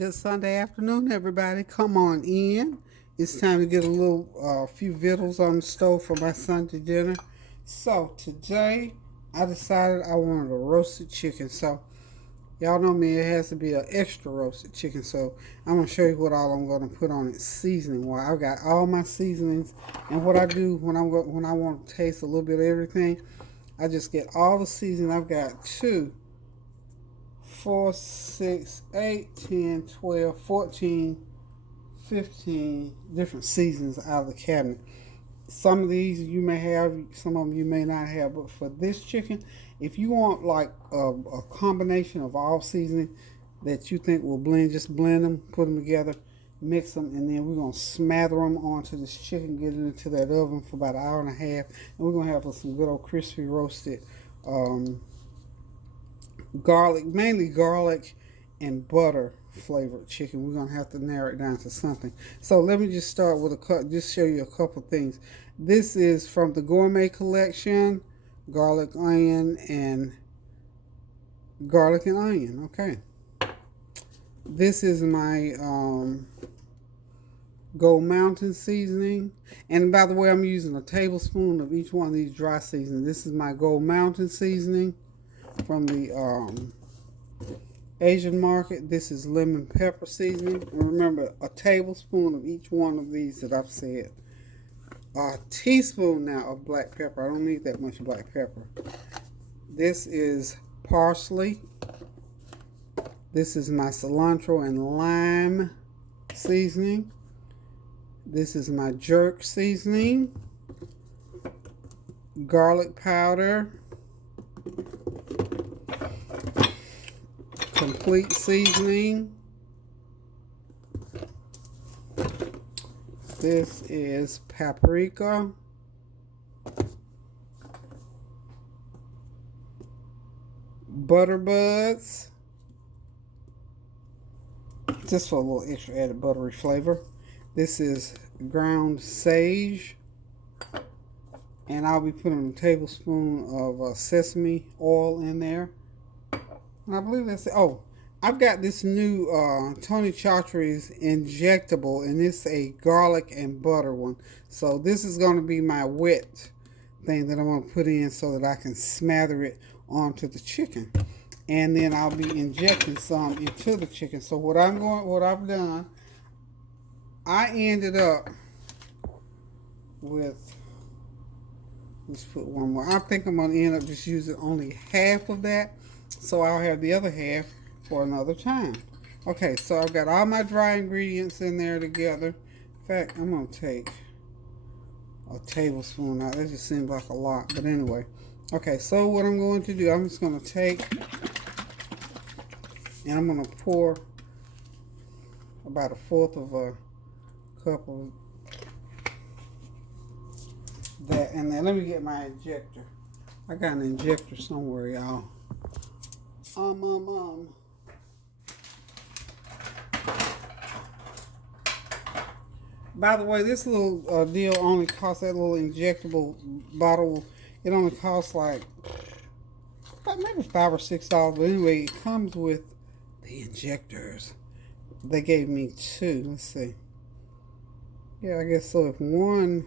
Good Sunday afternoon, everybody. Come on in. It's time to get a few victuals on the stove for my Sunday dinner. So today, I decided I wanted a roasted chicken. So y'all know me, it has to be an extra roasted chicken. So I'm gonna show you what all I'm gonna put on it seasoning. Well, I've got all my seasonings, and what I do when I want to taste a little bit of everything, I just get all the seasoning. I've got two, 4, 6, 8, 10, 12, 14, 15 different seasons out of the cabinet. Some of these you may have, some of them you may not have, but for this chicken, if you want like a combination of all seasoning that you think will blend, just blend them, put them together, mix them, and then we're going to smother them onto this chicken, get it into that oven for about an hour and a half, and we're going to have some good old crispy roasted garlic, mainly garlic and butter flavored chicken. We're gonna have to narrow it down to something. So let me just start with just show you a couple things. This is from the Gourmet Collection, garlic, onion, and garlic and onion. Okay. This is my Gold Mountain seasoning. And by the way, I'm using a tablespoon of each one of these dry seasonings. This is my Gold Mountain seasoning from the Asian market. This is lemon pepper seasoning. And remember, a tablespoon of each one of these that I've said. A teaspoon now of black pepper. I don't need that much black pepper. This is parsley. This is my cilantro and lime seasoning. This is my jerk seasoning. Garlic powder. Complete seasoning. This is paprika. Butter buds. Just for a little extra added buttery flavor. This is ground sage. And I'll be putting a tablespoon of sesame oil in there. And I believe that's it. Oh, I've got this new Tony Chachere's injectable, and it's a garlic and butter one. So this is going to be my wet thing that I'm going to put in so that I can smother it onto the chicken. And then I'll be injecting some into the chicken. So what I've done, I ended up with, let's put one more. I think I'm going to end up just using only half of that. So I'll have the other half for another time. Okay, so I've got all my dry ingredients in there together. In fact, I'm going to take a tablespoon out. That just seems like a lot. But anyway. Okay, so what I'm going to do, I'm just going to take and I'm going to pour about 1/4 of a cup of that. And then let me get my injector. I got an injector somewhere, y'all. By the way, this little deal only costs, that little injectable bottle, it only costs like maybe $5 or $6. But anyway, it comes with the injectors. They gave me 2. Let's see. Yeah, I guess so. If one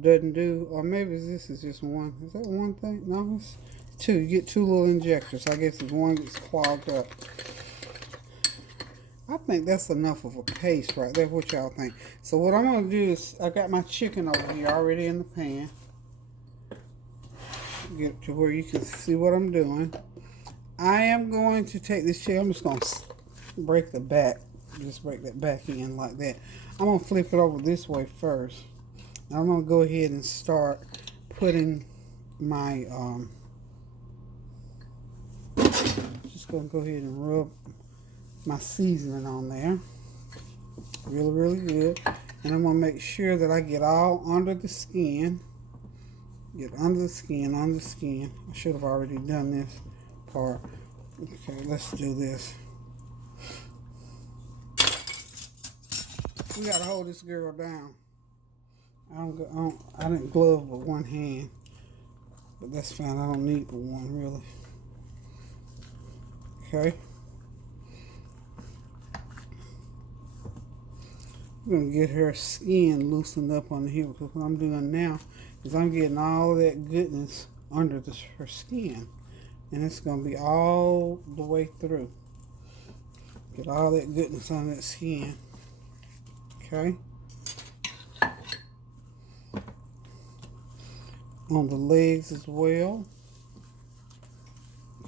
doesn't do, or maybe this is just one. Is that one thing? No, it's 2. You get 2 little injectors. I guess if one gets clogged up. I think that's enough of a paste right there. What y'all think? So what I'm going to do is, I got my chicken over here already in the pan. Get to where you can see what I'm doing. I am going to take this chicken. I'm just going to break the back. Just break that back in like that. I'm going to flip it over this way first. I'm going to go ahead and start putting my, just going to go ahead and rub my seasoning on there. Really, really good. And I'm going to make sure that I get all under the skin. Get under the skin, under the skin. I should have already done this part. Okay, let's do this. We got to hold this girl down. I didn't glove with one hand. But that's fine. I don't need but one, really. Okay. We're going to get her skin loosened up on here, because what I'm doing now is I'm getting all of that goodness under her skin. And it's going to be all the way through. Get all that goodness on that skin. Okay. On the legs as well.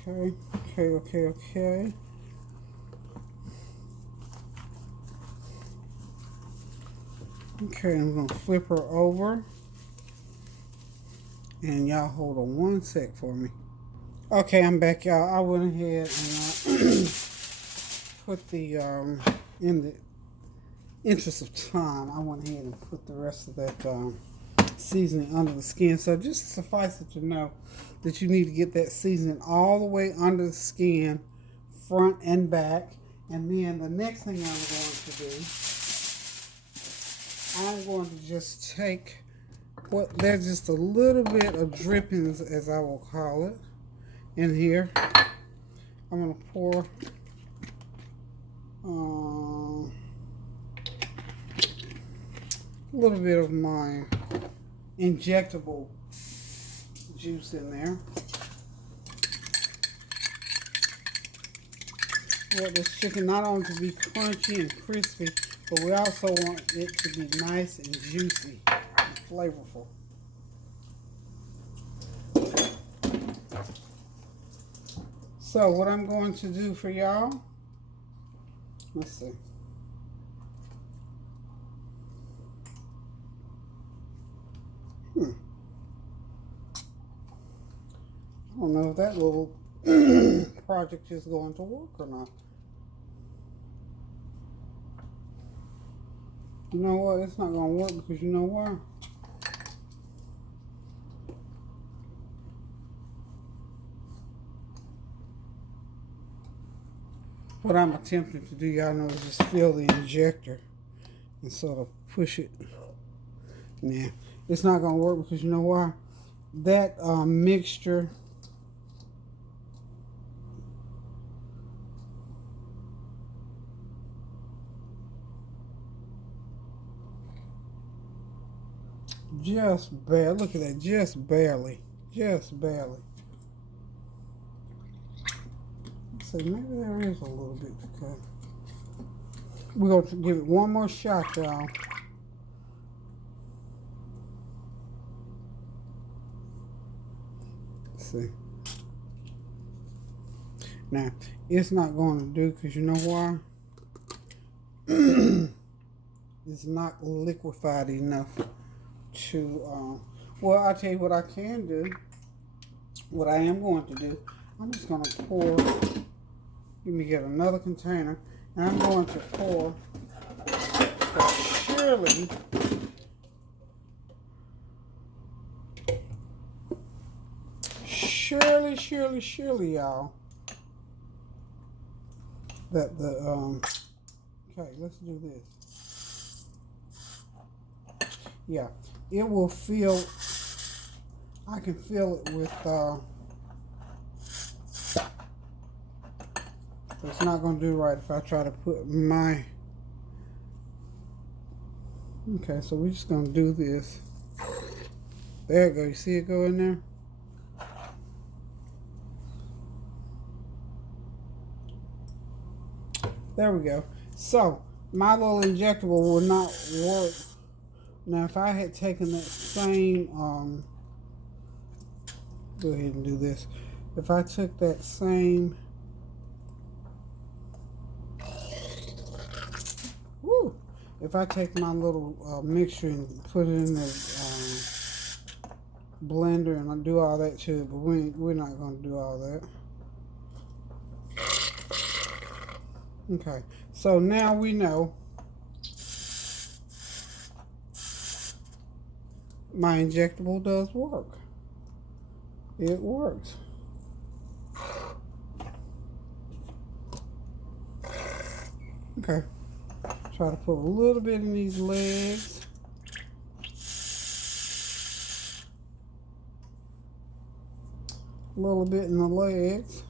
Okay. Okay. Okay, I'm going to flip her over. And y'all hold on one sec for me. Okay, I'm back, y'all. I went ahead and put the, in the interest of time, I went ahead and put the rest of that seasoning under the skin. So just suffice it to know that you need to get that seasoning all the way under the skin, front and back. And then the next thing I'm going to just take there's just a little bit of drippings, as I will call it, in here. I'm going to pour a little bit of my injectable juice in there. We want this chicken not only to be crunchy and crispy, but we also want it to be nice and juicy and flavorful. So what I'm going to do for y'all, let's see. I don't know if that little project is going to work or not. You know what? It's not going to work because you know why? What I'm attempting to do, y'all know, is just fill the injector and sort of push it. Nah, it's not going to work because you know why? That mixture just barely, look at that, just barely. So maybe there is a little bit to cut. We're going to give it one more shot, y'all. See. Now, it's not going to do because you know why? It's not liquefied enough to, well, I'll tell you what I can do. What I am going to do, I'm just going to pour, let me get another container, and I'm going to pour surely, y'all, that the, okay, let's do this. Yeah, it will fill, I can fill it with, it's not going to do right if I try to put my, okay, so we're just going to do this. There it goes. You see it go in there? There we go. So, my little injectable will not work. Now, if I had taken that same, go ahead and do this. If I took that same, if I take my little mixture and put it in the blender and I do all that to it, but we're not going to do all that. Okay, so now we know my injectable does work. It works. Okay, try to put a little bit in these legs. A little bit in the legs.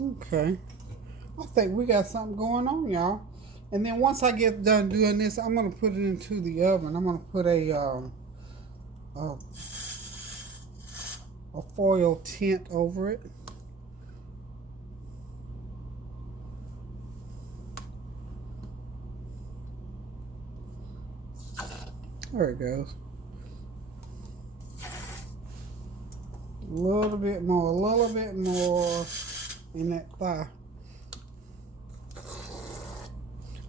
Okay. I think we got something going on, y'all. And then once I get done doing this, I'm gonna put it into the oven. I'm gonna put a foil tint over it. There it goes. A little bit more in that thigh.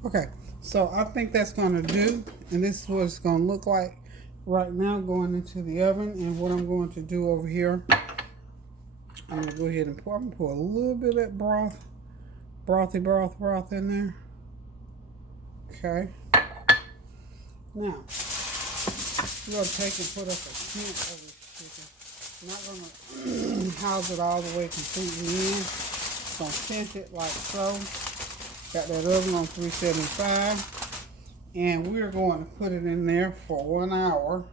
Okay, so I think that's gonna do, and this is what it's gonna look like right now going into the oven. And what I'm going to do over here, I'm gonna go ahead and pour a little bit of that brothy broth in there. Okay. Now, we're gonna take and put us a tint over this chicken. I'm not gonna house it all the way completely in. Just gonna tint it like so. Got that oven on 375, and we're going to put it in there for 1 hour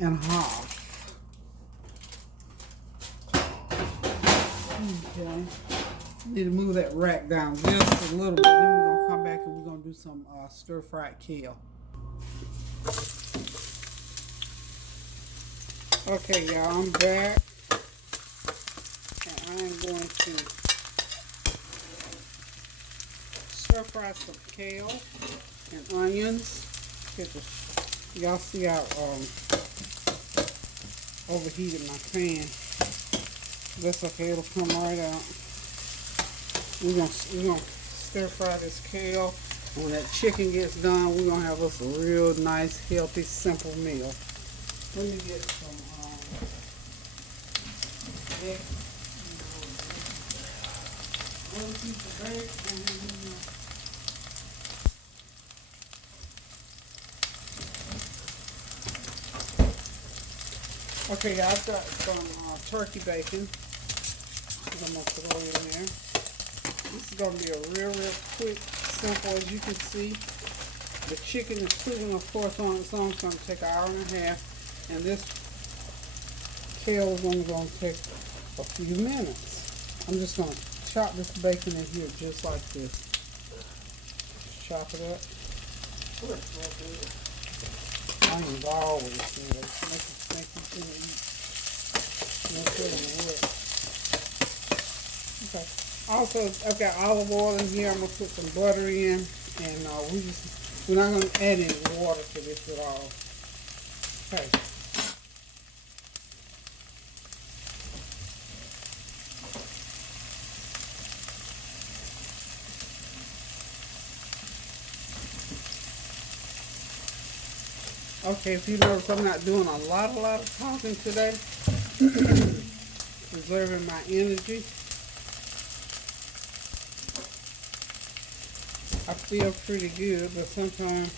and a half. Okay. Need to move that rack down just a little bit. Then we're gonna come back and we're gonna do some stir-fried kale. Okay, y'all, I'm back, and I am going to stir-fry some kale and onions. Y'all see how overheated my pan. That's okay, it'll come right out. We're gonna stir-fry this kale. When that chicken gets done, we're gonna have us a real nice, healthy, simple meal. Let me get some egg. Okay, I've got some turkey bacon. I'm gonna throw in there. This is gonna be a real quick, simple. As you can see, the chicken is cooking, of course, on its own. It's gonna take an hour and a half, and this kale is only gonna take a few minutes. I'm just gonna chop this bacon in here just like this. Just chop it up. Onions always good. Make you eat. Okay. Also, I've got olive oil in here. I'm gonna put some butter in, and we're not gonna add any water to this at all. Okay. Okay, if you notice, I'm not doing a lot of talking today. Preserving my energy. I feel pretty good, but sometimes,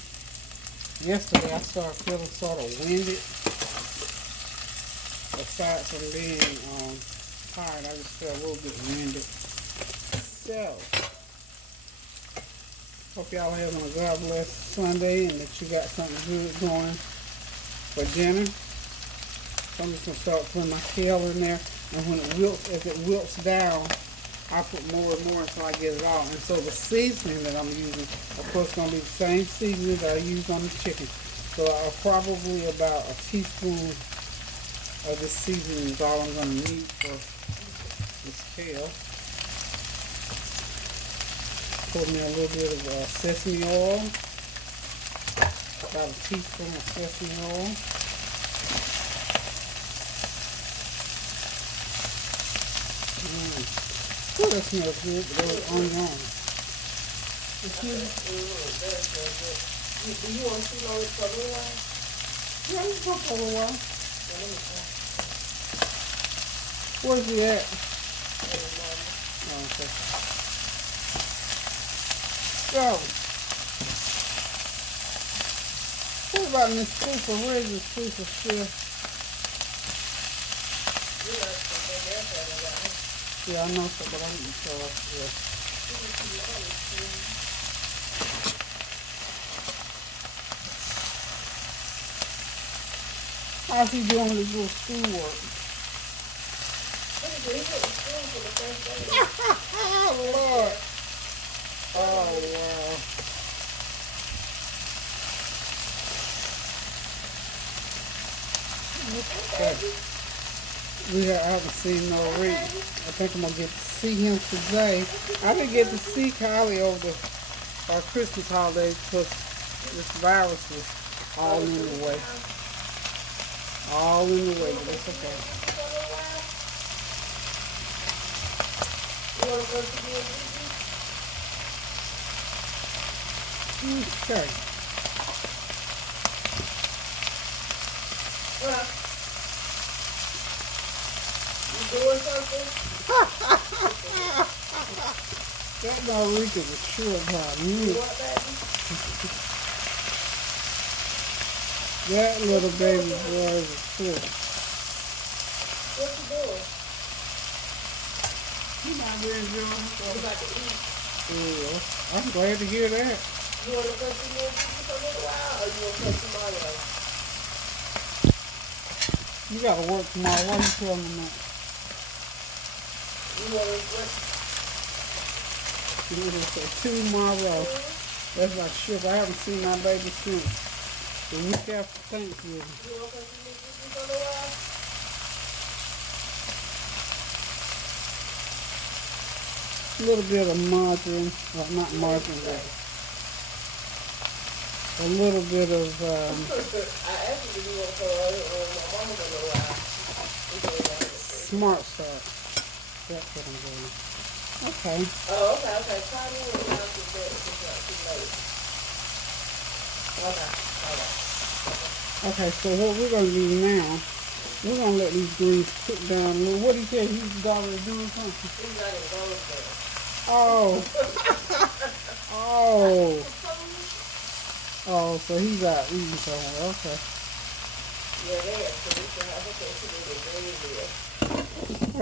yesterday I started feeling sort of winded. Aside from being tired, I just felt a little bit winded. So, hope y'all are having a God bless Sunday and that you got something good going for dinner. So I'm just going to start putting my kale in there, and when it wilts, as it wilts down, I put more and more until I get it all. And so the seasoning that I'm using, of course, is going to be the same seasoning that I use on the chicken. So probably about a teaspoon of this seasoning is all I'm going to need for this kale. Put me a little bit of sesame oil, about a teaspoon of sesame oil. Oh, that smells good, but those onions. Excuse me? Do you want to see those for a little while? Yeah, you can cook for a little while. Where's he at? Oh, okay. So, what about this proof of where is this proof of still? Yeah, I know so, but I'm eating sauce. Yeah. How's he doing with his little schoolwork? Oh, Lord. Oh, wow. Okay. I haven't seen no ring. I think I'm going to get to see him today. I didn't get to see Kylie over the Christmas holidays because this virus was all in the way. All in the way, but it's okay. Okay. You doing something? That Marika was sure about me. What, baby? That little baby boy was sure. What you doing? He's not very enjoying himself. You about to eat? Yeah, I'm glad to hear that. You want to go see me for a little while, or you want to come tomorrow? You got to work tomorrow. Why are you telling me that? You want to work? You want to say tomorrow. That's like shit. I haven't seen my baby since the week after Thanksgiving. You want to come see me for a little while? A little bit of margarine, well, not margarine, but a little bit of, I asked you if you want to go my mama for a little while. Smart stuff. That's what I'm doing. Okay. Oh, okay. Try me when the house is dead. It's not too late. Okay. All right. Okay, so what we're going to do now, we're going to let these greens cook down a little. What did he say? He's already doing something? He's not in those there. Oh. Oh. Oh, so he's out eating somewhere. Okay. Yeah,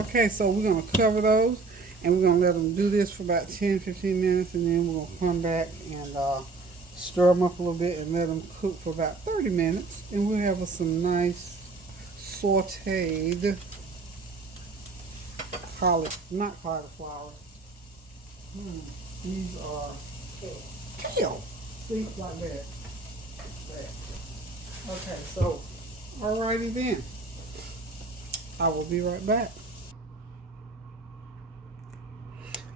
okay, so we're going to cover those, and we're going to let them do this for about 10-15 minutes, and then we're going to come back and stir them up a little bit and let them cook for about 30 minutes, and we'll have some nice sauteed not cauliflower. These are kale. See, like that. Okay, so, alrighty then. I will be right back.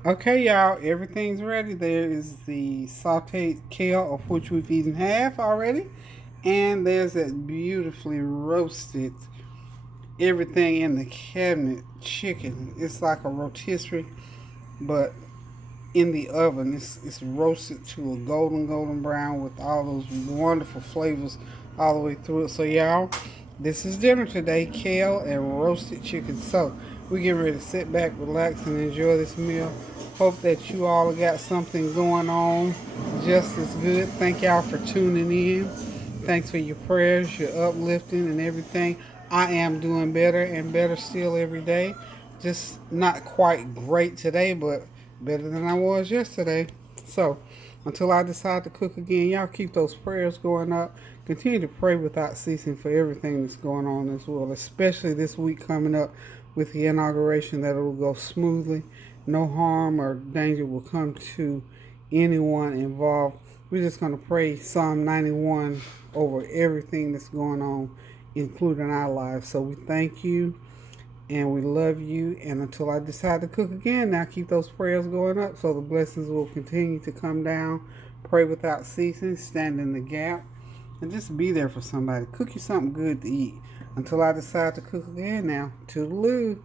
Okay, y'all, everything's ready. There is the sauteed kale, of which we've eaten half already. And there's that beautifully roasted everything in the cabinet chicken. It's like a rotisserie, but in the oven. It's roasted to a golden brown with all those wonderful flavors all the way through it. So y'all, this is dinner today, kale and roasted chicken. So we get ready to sit back, relax, and enjoy this meal. Hope that you all got something going on just as good. Thank y'all for tuning in. Thanks for your prayers, your uplifting, and everything. I am doing better and better still every day. Just not quite great today, but better than I was yesterday. So, until I decide to cook again, y'all keep those prayers going up. Continue to pray without ceasing for everything that's going on in this world, especially this week coming up with the inauguration, that it will go smoothly. No harm or danger will come to anyone involved. We're just going to pray Psalm 91 over everything that's going on, including our lives. So we thank you. And we love you. And until I decide to cook again, now keep those prayers going up so the blessings will continue to come down. Pray without ceasing. Stand in the gap. And just be there for somebody. Cook you something good to eat. Until I decide to cook again now. Toodaloo.